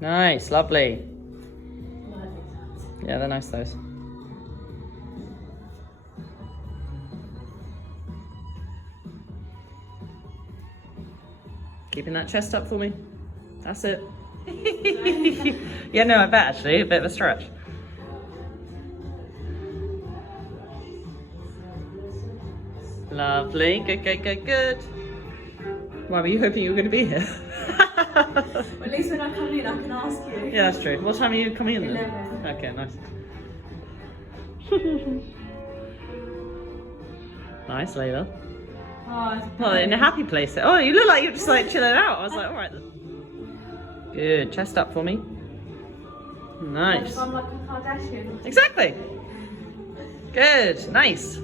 Nice, lovely. Yeah, they're nice, those. Keeping that chest up for me. That's it. Yeah, no, I bet actually, a bit of a stretch. Lovely, good, good, good, good. Why were you hoping you were going to be here? Well, at least when I come in, I can ask you. Yeah, that's true. What time are you coming in then? 11. Okay, nice. Nice, Layla. Oh, in a happy place. Oh, you look like you're just like chilling out. I was like, all right then. Good, chest up for me. Nice. I'm like a Kardashian. Exactly. Good, nice.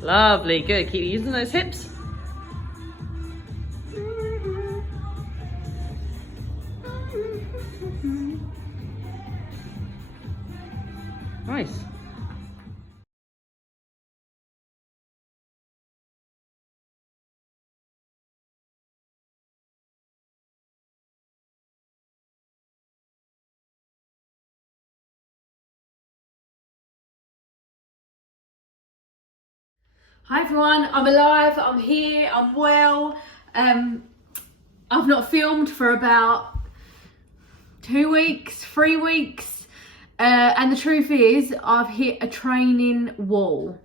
Lovely, good. Keep using those hips. Nice. Hi everyone, I'm alive, I'm here, I'm well. I've not filmed for about 2 weeks, 3 weeks. And the truth is, I've hit a training wall.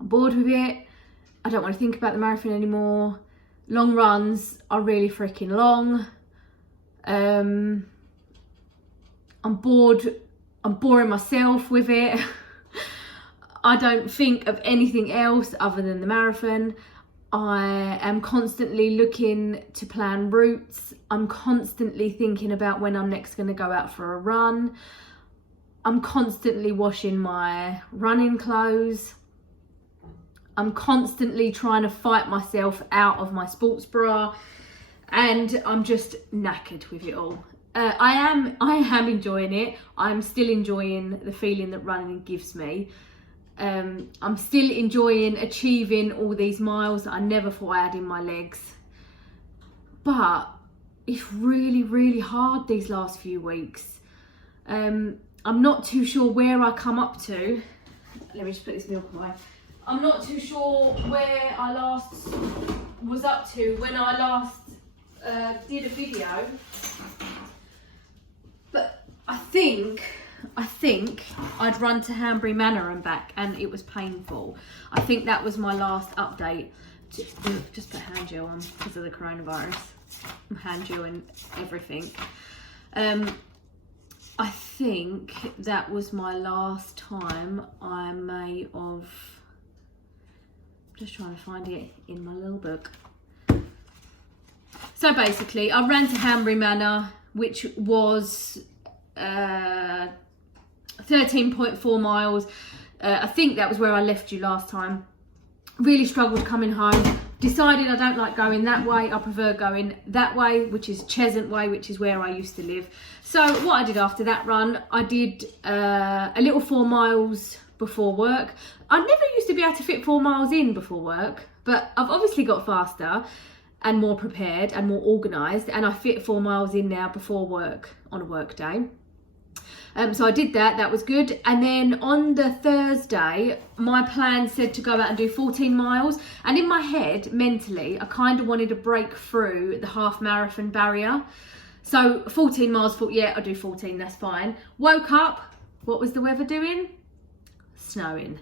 I'm bored with it. I don't want to think about the marathon anymore. Long runs are really freaking long. I'm bored. I'm boring myself with it. I don't think of anything else other than the marathon. I am constantly looking to plan routes. I'm constantly thinking about when I'm next going to go out for a run. I'm constantly washing my running clothes. I'm constantly trying to fight myself out of my sports bra, and I'm just knackered with it all. I am enjoying it. I'm still enjoying the feeling that running gives me. I'm still enjoying achieving all these miles that I never thought I had in my legs. But it's really, really hard these last few weeks. I'm not too sure where I come up to. Let me just put this milk away. I'm not too sure where I last was up to when I last did a video. But I think I'd run to Hanbury Manor and back, and it was painful. I think that was my last update. Just put hand gel on because of the coronavirus. Hand gel and everything. I think that was my last time I may have. Just trying to find it in my little book. So basically, I ran to Hanbury Manor, which was 13.4 miles. I think that was where I left you last time. Really struggled coming home. Decided I don't like going that way. I prefer going that way, which is Cheshunt Way, which is where I used to live. So what I did after that run, I did a little 4 miles before work. I never used to be able to fit 4 miles in before work, but I've obviously got faster and more prepared and more organised, and I fit 4 miles in now before work on a work day. So I did that, that was good. And then on the Thursday, my plan said to go out and do 14 miles. And in my head, mentally, I kind of wanted to break through the half marathon barrier. So 14 miles, thought, yeah, I'll do 14, that's fine. Woke up, what was the weather doing? Snowing.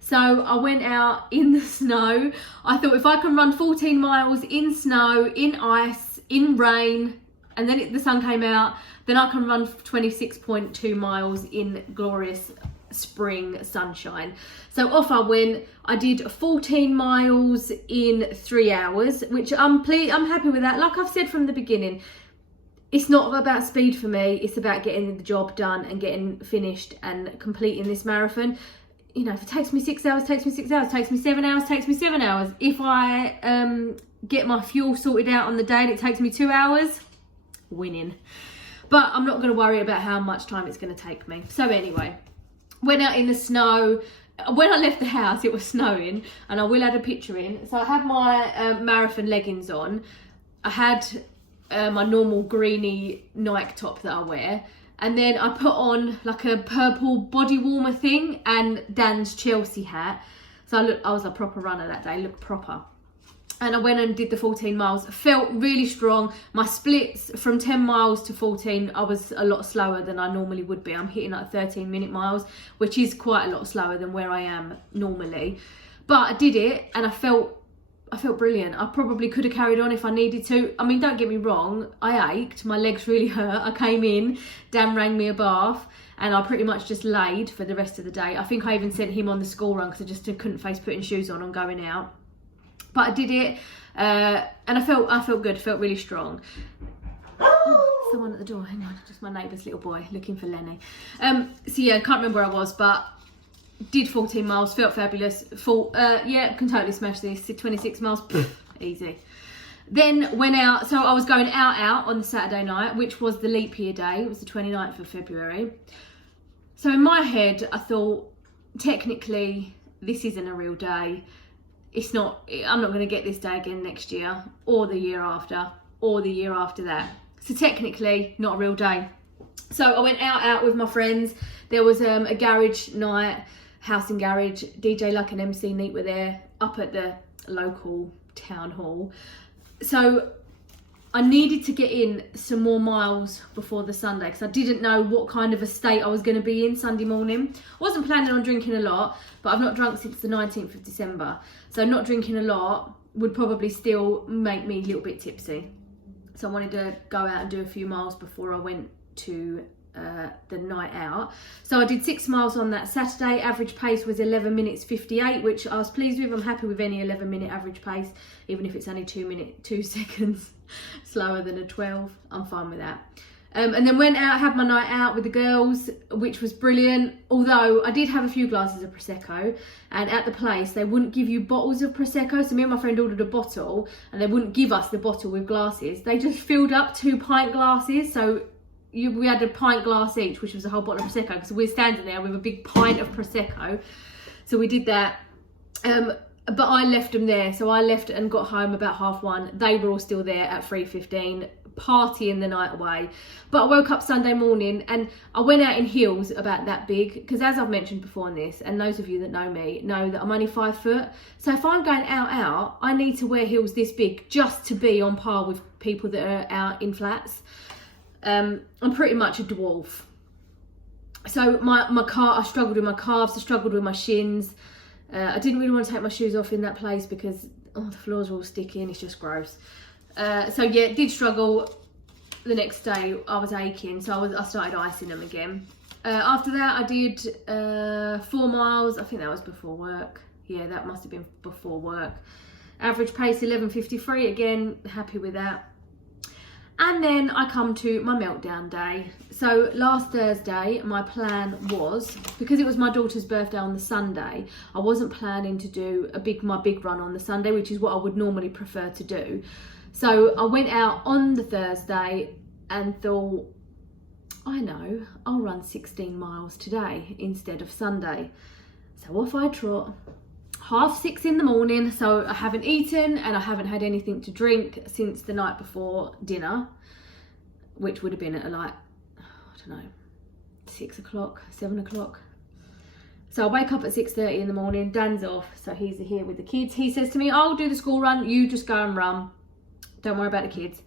So I went out in the snow. I thought if I can run 14 miles in snow, in ice, in rain, and then the sun came out, then I can run 26.2 miles in glorious spring sunshine. So off I went. I did 14 miles in 3 hours, which I'm happy with that. Like I've said from the beginning, it's not about speed for me, it's about getting the job done and getting finished and completing this marathon. You know, if it takes me 6 hours, takes me 6 hours, takes me 7 hours, takes me 7 hours. If I get my fuel sorted out on the day and it takes me 2 hours, winning. But I'm not going to worry about how much time it's going to take me. So anyway, went out in the snow. When I left the house, it was snowing, and I will add a picture in. So I had my marathon leggings on. I had my normal greeny Nike top that I wear. And then I put on like a purple body warmer thing and Dan's Chelsea hat. So I was a proper runner that day, looked proper. And I went and did the 14 miles, felt really strong. My splits from 10 miles to 14, I was a lot slower than I normally would be. I'm hitting like 13-minute miles, which is quite a lot slower than where I am normally. But I did it and I felt brilliant. I probably could have carried on if I needed to. I mean, don't get me wrong, I ached, my legs really hurt. I came in, Dan rang me a bath, and I pretty much just laid for the rest of the day. I think I even sent him on the school run because I just couldn't face putting shoes on and going out. But I did it, and I felt good, felt really strong. Oh, someone at the door, hang on, just my neighbour's little boy looking for Lenny. So yeah, I can't remember where I was, but did 14 miles, felt fabulous. Yeah, can totally smash this. 26 miles, easy. Then went out, so I was going out on the Saturday night, which was the leap year day. It was the 29th of February. So in my head, I thought, technically, this isn't a real day. It's not, I'm not going to get this day again next year, or the year after, or the year after that. So technically, not a real day. So I went out with my friends. There was a garage night, house and garage. DJ Luck and MC Neat were there, up at the local town hall. So I needed to get in some more miles before the Sunday because I didn't know what kind of a state I was going to be in Sunday morning. I wasn't planning on drinking a lot, but I've not drunk since the 19th of December. So not drinking a lot would probably still make me a little bit tipsy. So I wanted to go out and do a few miles before I went to the night out. So I did 6 miles on that Saturday. Average pace was 11 minutes 58, which I was pleased with. I'm happy with any 11-minute average pace, even if it's only 2 seconds slower than a 12. I'm fine with that. And then went out, had my night out with the girls, which was brilliant. Although I did have a few glasses of Prosecco, and at the place they wouldn't give you bottles of Prosecco. So me and my friend ordered a bottle, and they wouldn't give us the bottle with glasses. They just filled up 2 pint glasses. So we had a pint glass each, which was a whole bottle of Prosecco, because we're standing there with a big pint of Prosecco. So we did that. But I left them there. So I left and got home about 1:30. They were all still there at 3:15, partying the night away. But I woke up Sunday morning and I went out in heels about that big, because as I've mentioned before in this, and those of you that know me know that I'm only 5 foot. So if I'm going out, I need to wear heels this big just to be on par with people that are out in flats. I'm pretty much a dwarf. So I struggled with my calves, I struggled with my shins. I didn't really want to take my shoes off in that place because the floors were all sticky and it's just gross. So yeah, did struggle. The next day I was aching, so I started icing them again. After that I did 4 miles. I think that was before work. Yeah, that must have been before work. Average pace 11:53, again happy with that. And then I come to my meltdown day. So last Thursday, my plan was, because it was my daughter's birthday on the Sunday, I wasn't planning to do my big run on the Sunday, which is what I would normally prefer to do. So I went out on the Thursday and thought, I know, I'll run 16 miles today instead of Sunday. So off I trot. 6:30 in the morning, so I haven't eaten and I haven't had anything to drink since the night before dinner, which would have been at like, I don't know, 6 o'clock, 7 o'clock. So I wake up at 6:30 in the morning, Dan's off, so he's here with the kids. He says to me, I'll do the school run, you just go and run. Don't worry about the kids.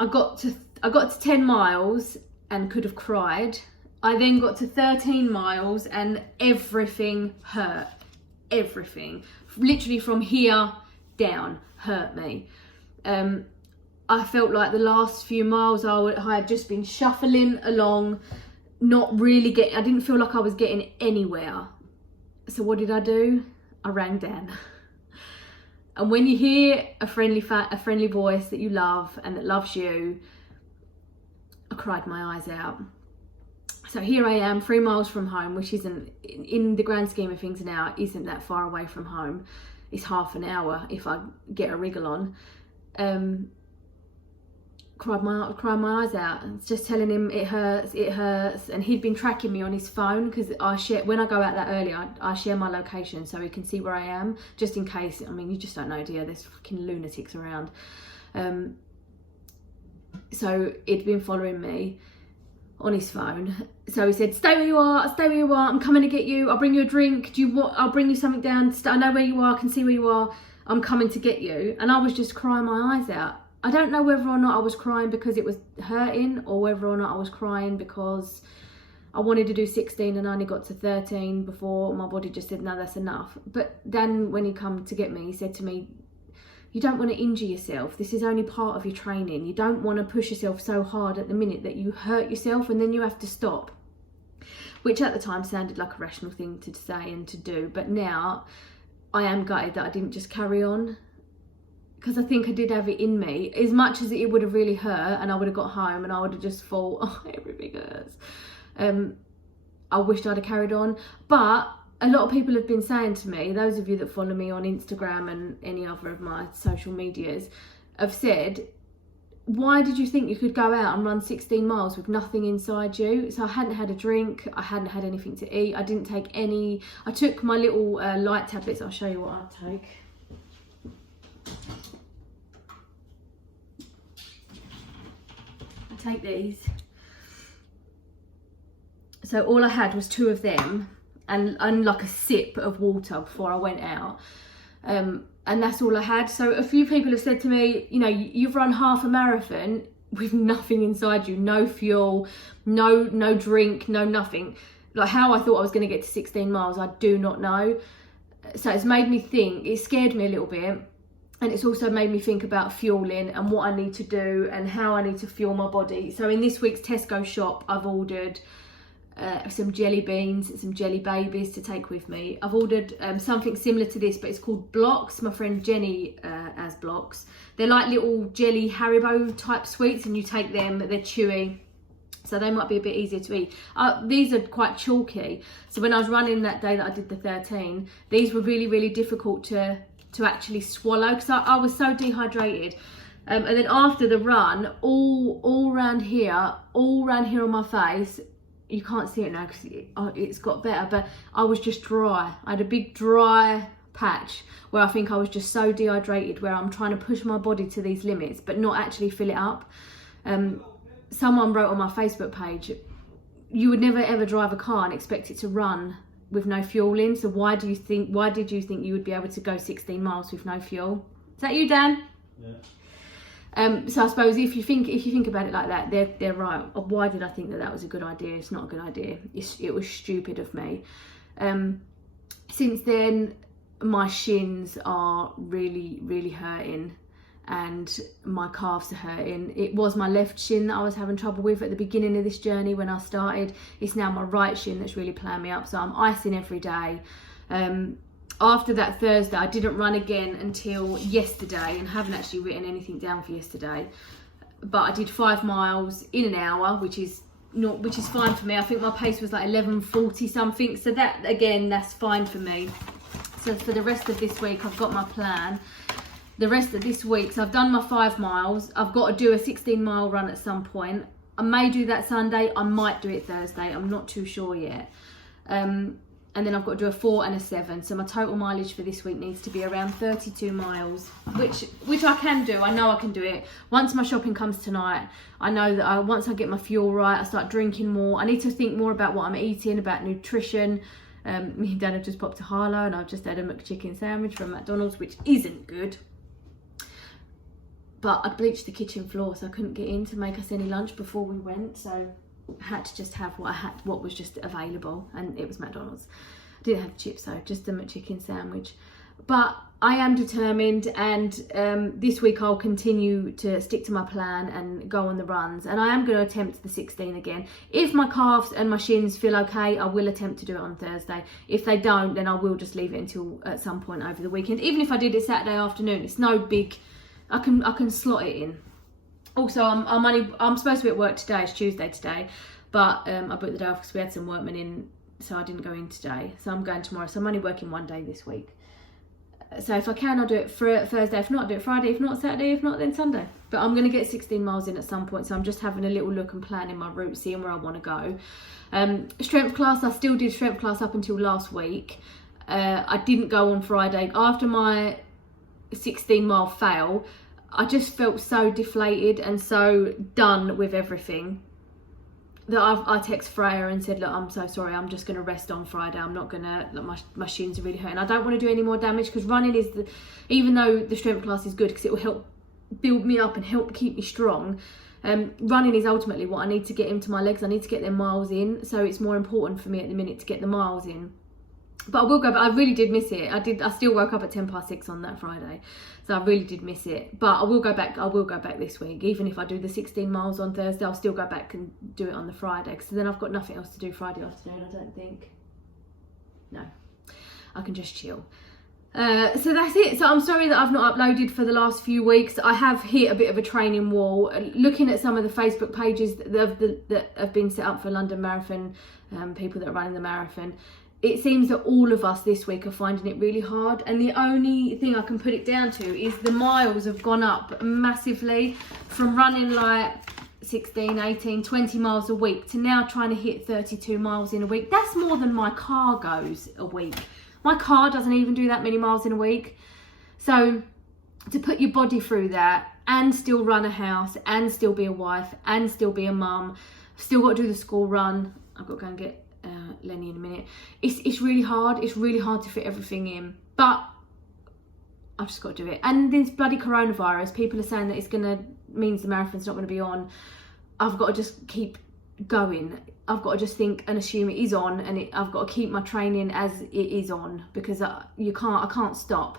I got to 10 miles and could have cried. I then got to 13 miles and everything hurt. Everything, literally from here down, hurt me. I felt like the last few miles I had just been shuffling along, not really I didn't feel like I was getting anywhere. So what did I do? I rang Dan. And when you hear a friendly voice that you love and that loves you, I cried my eyes out. So here I am, 3 miles from home, which isn't, in the grand scheme of things now, isn't that far away from home. It's half an hour if I get a wriggle on. Cried my eyes out, just telling him it hurts. And he'd been tracking me on his phone, because when I go out that early, I share my location so he can see where I am, just in case. I mean, you just don't know, dear, there's fucking lunatics around. So he'd been following me on his phone. So he said, stay where you are, I'm coming to get you, I'll bring you a drink, I'll bring you something down, I know where you are, I can see where you are, I'm coming to get you. And I was just crying my eyes out. I don't know whether or not I was crying because it was hurting, or whether or not I was crying because I wanted to do 16 and I only got to 13 before my body just said, no, that's enough. But then when he come to get me, he said to me, you don't want to injure yourself. This is only part of your training. You don't want to push yourself so hard at the minute that you hurt yourself and then you have to stop. Which at the time sounded like a rational thing to say and to do. But now I am gutted that I didn't just carry on, because I think I did have it in me. As much as it would have really hurt and I would have got home and I would have just thought, oh, everything hurts. I wished I'd have carried on. But a lot of people have been saying to me, those of you that follow me on Instagram and any other of my social medias, have said, why did you think you could go out and run 16 miles with nothing inside you? So I hadn't had a drink, I hadn't had anything to eat, I didn't take any. I took my little light tablets. I'll show you what I take. I take these. So all I had was 2 of them and like a sip of water before I went out. And that's all I had. So a few people have said to me, you know, you've run half a marathon with nothing inside you, no fuel, no drink, no nothing. Like, how I thought I was going to get to 16 miles, I do not know. So it's made me think, it scared me a little bit. And it's also made me think about fueling and what I need to do and how I need to fuel my body. So in this week's Tesco shop, I've ordered some jelly beans, some jelly babies to take with me. I've ordered something similar to this, but it's called blocks. My friend Jenny has blocks. They're like little jelly Haribo type sweets, and you take them, they're chewy, so they might be a bit easier to eat. These are quite chalky, so when I was running that day that I did the 13, these were really, really difficult to actually swallow, because I was so dehydrated. And then after the run, all around here on my face, you can't see it now because it's got better, but I was just dry. I had a big dry patch where I think I was just so dehydrated, where I'm trying to push my body to these limits but not actually fill it up. Someone wrote on my Facebook page, you would never ever drive a car and expect it to run with no fuel in, so why did you think you would be able to go 16 miles with no fuel? Is that you, Dan? Yeah. So I suppose if you think about it like that, they're right. Why did I think that was a good idea? It's not a good idea. It was stupid of me. Since then, my shins are really, really hurting, and my calves are hurting. It was my left shin that I was having trouble with at the beginning of this journey when I started. It's now my right shin that's really playing me up. So I'm icing every day. After that Thursday, I didn't run again until yesterday, and haven't actually written anything down for yesterday. But I did 5 miles in an hour, which is fine for me. I think my pace was like 11:40 something. So that, again, that's fine for me. So for the rest of this week, I've got my plan. The rest of this week, so I've done my 5 miles. I've got to do a 16-mile run at some point. I may do that Sunday. I might do it Thursday. I'm not too sure yet. And then I've got to do a 4 and a 7. So my total mileage for this week needs to be around 32 miles, which I can do. I know I can do it. Once my shopping comes tonight, I know that once I get my fuel right, I start drinking more. I need to think more about what I'm eating, about nutrition. Me and Dad have just popped to Harlow, and I've just had a McChicken sandwich from McDonald's, which isn't good. But I bleached the kitchen floor, so I couldn't get in to make us any lunch before we went. So I had to just have what was just available, and it was McDonald's. I didn't have chips though, just a McChicken sandwich. But I am determined, and this week I'll continue to stick to my plan and go on the runs, and I am going to attempt the 16 again. If my calves and my shins feel okay, I will attempt to do it on Thursday. If they don't, then I will just leave it until at some point over the weekend. Even if I did it Saturday afternoon, it's no big, I can slot it in. Also, I'm supposed to be at work today. It's Tuesday today, but I booked the day off because we had some workmen in, so I didn't go in today. So I'm going tomorrow. So I'm only working one day this week. So if I can, I'll do it for Thursday. If not, I'll do it Friday. If not, Saturday. If not, then Sunday. But I'm going to get 16 miles in at some point. So I'm just having a little look and planning my route, seeing where I want to go. Strength class, I still did strength class up until last week. I didn't go on Friday. After my 16 mile fail, I just felt so deflated and so done with everything that I text Freya and said, look, I'm so sorry, I'm just going to rest on Friday. I'm not going to, like, my shins are really hurting. I don't want to do any more damage, because running is, even though the strength class is good because it will help build me up and help keep me strong, running is ultimately what I need to get into my legs. I need to get them miles in, so it's more important for me at the minute to get the miles in. But I will go, but I really did miss it. I still woke up at 6:10 on that Friday. So I really did miss it. But I will go back this week. Even if I do the 16 miles on Thursday, I'll still go back and do it on the Friday. Because then I've got nothing else to do Friday afternoon, I don't think. No, I can just chill. So that's it. So I'm sorry that I've not uploaded for the last few weeks. I have hit a bit of a training wall. Looking at some of the Facebook pages that have been set up for London Marathon, people that are running the marathon, it seems that all of us this week are finding it really hard, and the only thing I can put it down to is the miles have gone up massively from running like 16, 18, 20 miles a week to now trying to hit 32 miles in a week. That's more than my car goes a week. My car doesn't even do that many miles in a week. So to put your body through that and still run a house and still be a wife and still be a mum, still got to do the school run. I've got to go and get Lenny in a minute. It's really hard. It's really hard to fit everything in, but I've just got to do it. And this bloody coronavirus, people are saying that it's gonna means the marathon's not going to be on. I've got to just keep going. I've got to just think and assume it is on, and I've got to keep my training as it is on, because I can't stop.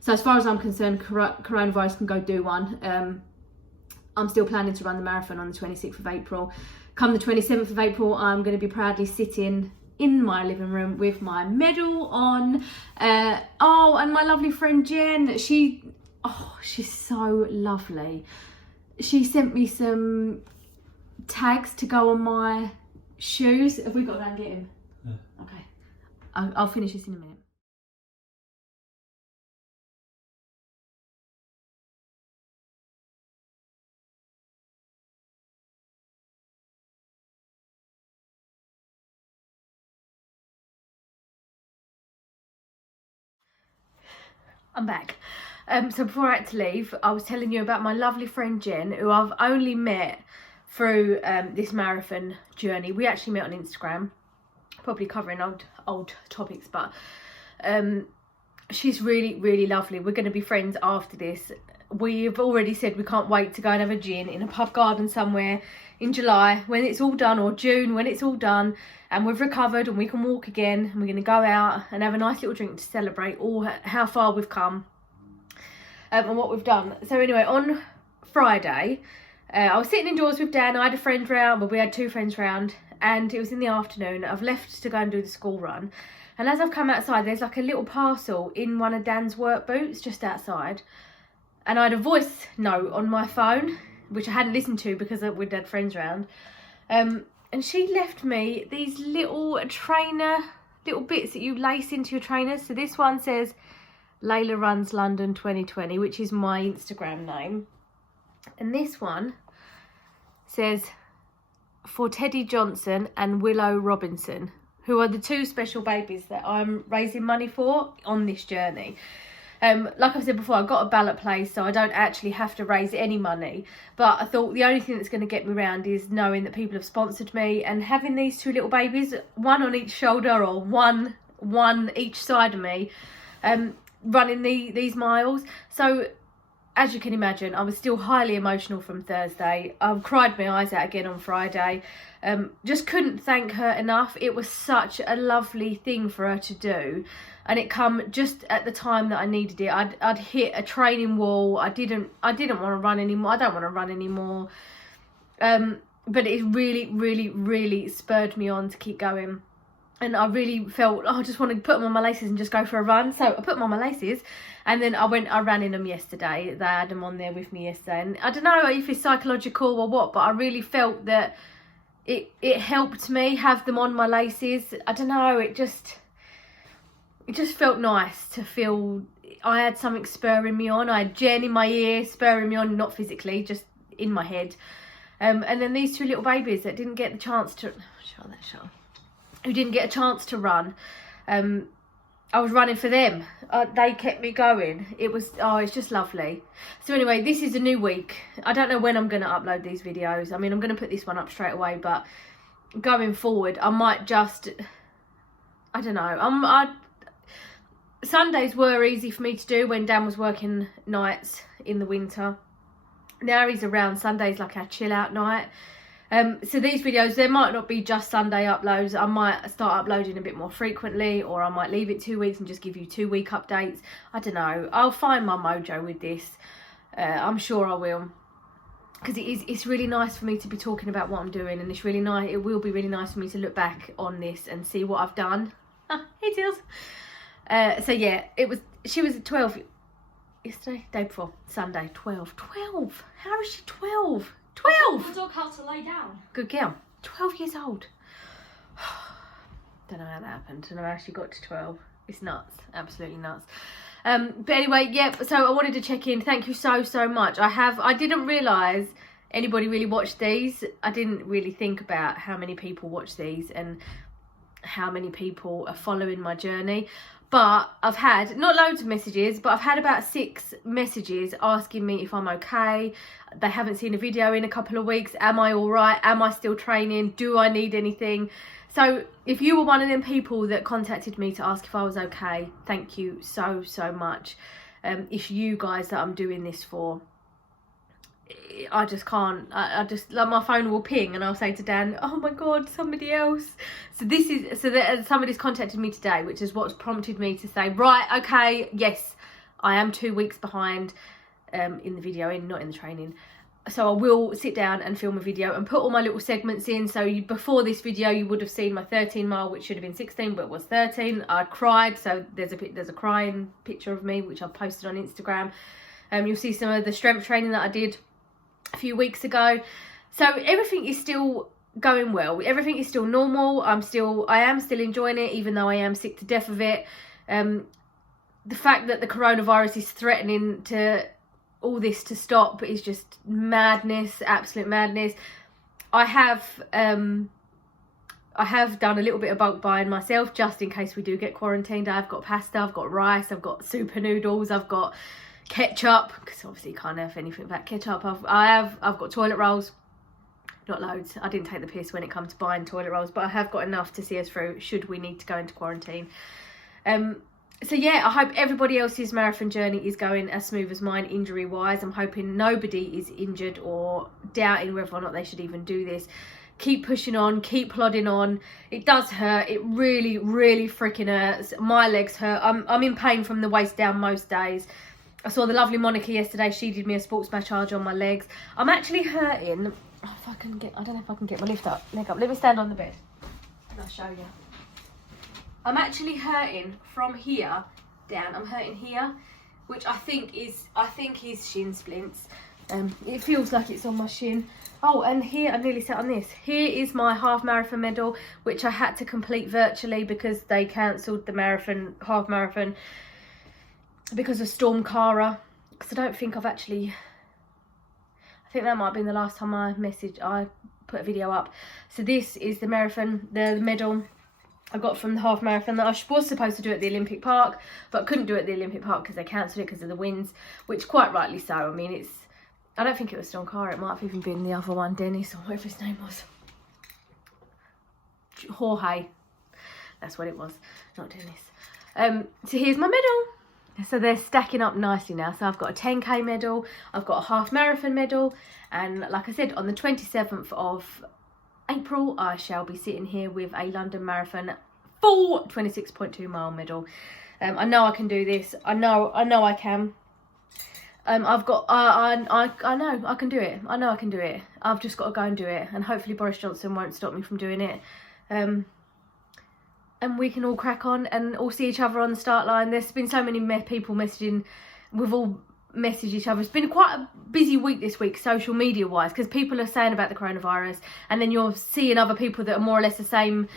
So as far as I'm concerned, coronavirus can go do one. I'm still planning to run the marathon on the 26th of April. Come the 27th of April, I'm going to be proudly sitting in my living room with my medal on. Oh, and my lovely friend Jen, she's so lovely. She sent me some tags to go on my shoes. Have we got to go and get him? Yeah. Okay. I'll finish this in a minute. I'm back. So before I had to leave, I was telling you about my lovely friend Jen, who I've only met through this marathon journey. We actually met on Instagram, probably covering old topics, but she's really, really lovely. We're going to be friends after this. We've already said we can't wait to go and have a gin in a pub garden somewhere in July when it's all done, or June when it's all done and we've recovered and we can walk again, and we're going to go out and have a nice little drink to celebrate all how far we've come and what we've done. So anyway, on Friday I was sitting indoors with Dan. I had a friend round, but we had two friends round, and it was in the afternoon. I've left to go and do the school run, and as I've come outside, there's like a little parcel in one of Dan's work boots just outside, and I had a voice note on my phone which I hadn't listened to because we'd had friends round, and she left me these little bits that you lace into your trainers. So this one says Layla Runs London 2020, which is my Instagram name. And this one says for Teddy Johnson and Willow Robinson, who are the two special babies that I'm raising money for on this journey. Like I said before, I got a ballot place, so I don't actually have to raise any money. But I thought the only thing that's going to get me around is knowing that people have sponsored me, and having these two little babies, one on each shoulder or one each side of me, running these miles. So as you can imagine, I was still highly emotional from Thursday. I cried my eyes out again on Friday. Just couldn't thank her enough. It was such a lovely thing for her to do. And it come just at the time that I needed it. I'd hit a training wall. I didn't want to run anymore. I don't want to run anymore. But it really spurred me on to keep going. And I really felt, I just want to put them on my laces and just go for a run. So I put them on my laces, and then I ran in them yesterday. They had them on there with me yesterday. And I don't know if it's psychological or what, but I really felt that it helped me have them on my laces. I don't know, it just felt nice to feel I had something spurring me on. I had Jen in my ear spurring me on, not physically, just in my head. And then these two little babies that didn't get the chance to... who didn't get a chance to run. I was running for them. They kept me going. It's just lovely. So anyway, this is a new week. I don't know when I'm going to upload these videos. I mean, I'm going to put this one up straight away, but going forward, I might just... I don't know. Sundays were easy for me to do when Dan was working nights in the winter. Now he's around, Sundays like our chill out night. So these videos, there might not be just Sunday uploads. I might start uploading a bit more frequently, or I might leave it 2 weeks and just give you 2 week updates. I don't know. I'll find my mojo with this. I'm sure I will. Because it's really nice for me to be talking about what I'm doing, and it's really nice. It will be really nice for me to look back on this and see what I've done. Hey Teals. So yeah, she was 12 yesterday, day before, Sunday. 12. How is she 12? 12! The dog how to lie down. Good girl. 12 years old. Don't know how that happened. Don't know how she got to 12. It's nuts. Absolutely nuts. But anyway, yep. So I wanted to check in. Thank you so much. I didn't realise anybody really watched these. I didn't really think about how many people watch these and how many people are following my journey. But I've had, not loads of messages, but I've had about 6 messages asking me if I'm okay. They haven't seen a video in a couple of weeks. Am I all right? Am I still training? Do I need anything? So if you were one of them people that contacted me to ask if I was okay, thank you so much. It's you guys that I'm doing this for. I just can't, I just, like, my phone will ping and I'll say to Dan, oh my God, somebody else. So somebody's contacted me today, which is what's prompted me to say, right, okay, yes, I am 2 weeks behind in the videoing, not in the training. So I will sit down and film a video and put all my little segments in. So before this video, you would have seen my 13 mile, which should have been 16, but was 13. I cried, so there's a crying picture of me, which I've posted on Instagram. You'll see some of the strength training that I did a few weeks ago. So everything is still going well. Everything is still normal. I am still enjoying it, even though I am sick to death of it. The fact that the coronavirus is threatening to all this to stop is just madness, absolute madness. I have done a little bit of bulk buying myself, just in case we do get quarantined. I've got pasta, I've got rice, I've got super noodles, I've got ketchup, because obviously you can't have anything without ketchup. I've got toilet rolls, not loads. I didn't take the piss when it comes to buying toilet rolls, but I have got enough to see us through should we need to go into quarantine. So yeah, I hope everybody else's marathon journey is going as smooth as mine, injury wise. I'm hoping nobody is injured or doubting whether or not they should even do this. Keep pushing on, keep plodding on. It does hurt. It really freaking hurts. My legs hurt. I'm in pain from the waist down most days. I saw the lovely Monica yesterday. She did me a sports massage on my legs. I'm actually hurting. Oh, I don't know if I can get my leg up. Let me stand on the bed and I'll show you. I'm actually hurting from here down. I'm hurting here, which I think is shin splints. It feels like it's on my shin. Oh, and here, I nearly sat on this. Here is my half marathon medal, which I had to complete virtually because they cancelled the half marathon because of Storm Cara. Because I don't think I think that might have been the last time I put a video up. So this is the marathon, the medal I got from the half marathon that I was supposed to do at the Olympic Park, but couldn't do it at the Olympic Park because they cancelled it because of the winds, which quite rightly so. I mean, I don't think it was Storm Cara. It might have even been the other one, Dennis, or whatever his name was. Jorge. That's what it was, not Dennis. So here's my medal. So they're stacking up nicely now. So I've got a 10k medal, I've got a half marathon medal, and like I said, on the 27th of April, I shall be sitting here with a London Marathon full 26.2 mile medal. I know I can do this. I know I can. I've got, I know I can do it. I know I can do it. I've just got to go and do it. And hopefully Boris Johnson won't stop me from doing it. And we can all crack on and all see each other on the start line. There's been so many people messaging. We've all messaged each other. It's been quite a busy week this week, social media wise, because people are saying about the coronavirus, and then you're seeing other people that are more or less the same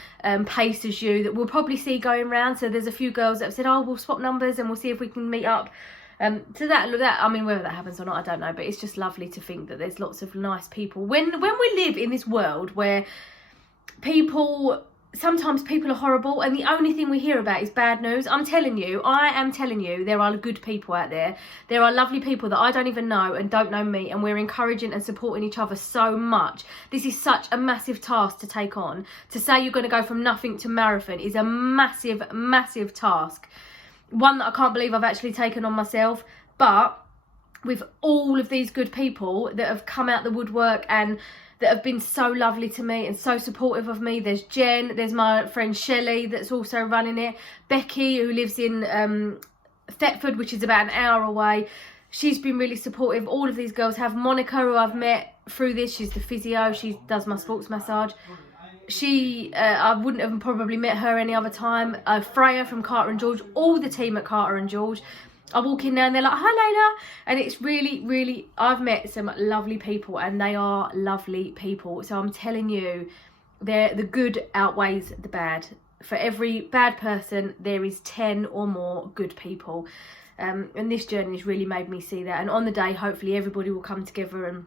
pace as you that we'll probably see going round. So there's a few girls that have said, oh, we'll swap numbers and we'll see if we can meet up. So that, I mean, whether that happens or not, I don't know, but it's just lovely to think that there's lots of nice people. When we live in this world where sometimes people are horrible and the only thing we hear about is bad news, I am telling you, there are good people out there. There are lovely people that I don't even know and don't know me, and we're encouraging and supporting each other so much. This is such a massive task to take on. To say you're going to go from nothing to marathon is a massive, massive task. One that I can't believe I've actually taken on myself, but with all of these good people that have come out the woodwork and that have been so lovely to me and so supportive of me. There's Jen, there's my friend Shelley that's also running it. Becky, who lives in Thetford, which is about an hour away. She's been really supportive. All of these girls have. Monica, who I've met through this, she's the physio. She does my sports massage. I wouldn't have probably met her any other time. Freya from Carter and George, all the team at Carter and George. I walk in there and they're like, hi Layla. And it's really, really, I've met some lovely people and they are lovely people. So I'm telling you, the good outweighs the bad. For every bad person, there is 10 or more good people. And this journey has really made me see that. And on the day, hopefully everybody will come together and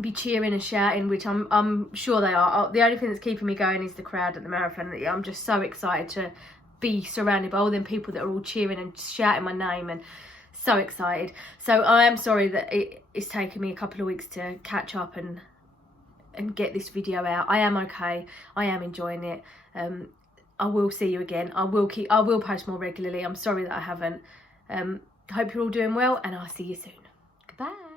be cheering and shouting, which I'm sure they are. The only thing that's keeping me going is the crowd at the marathon. I'm just so excited to be surrounded by all them people that are all cheering and shouting my name, and so excited. So I am sorry that it's taken me a couple of weeks to catch up and get this video out. I am okay. I am enjoying it. I will see you again. I will post more regularly. I'm sorry that I haven't. Hope you're all doing well, and I'll see you soon. Goodbye.